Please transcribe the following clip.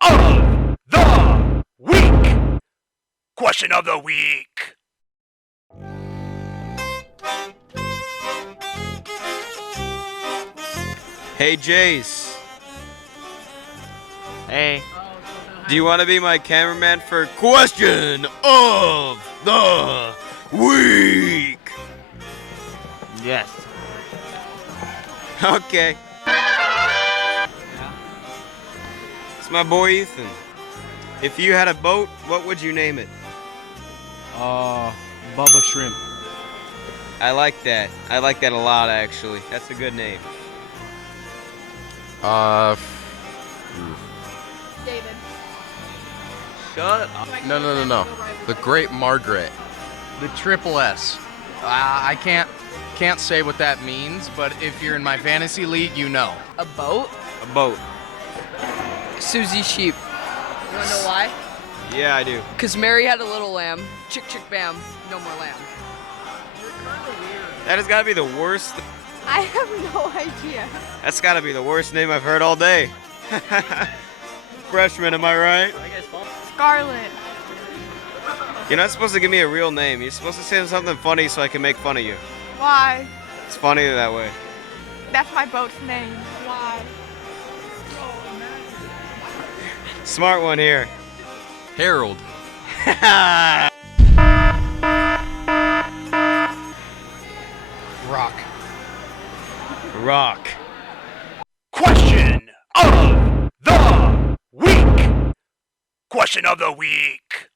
of the week. Question of the week. Hey, Jace. Hey. Do you want to be my cameraman for question of the week? Yes. Okay. It's my boy Ethan. If you had a boat, what would you name it? Bubba Shrimp. I like that. I like that a lot, actually. That's a good name. David. Shut up. No. The Great Margaret. The Triple S. I can't say what that means, but if you're in my fantasy league, you know. A boat? A boat. Susie Sheep. You wanna know why? Yeah, I do. Cause Mary had a little lamb. Chick chick bam, no more lamb. That has got to be the worst. I have no idea. That's got to be the worst name I've heard all day. Freshman, am I right? Scarlet. You're not supposed to give me a real name. You're supposed to say something funny so I can make fun of you. Why? It's funnier that way. That's my boat's name. Why? Smart one here. Harold. Rock. Rock. Question of the week. Question of the week.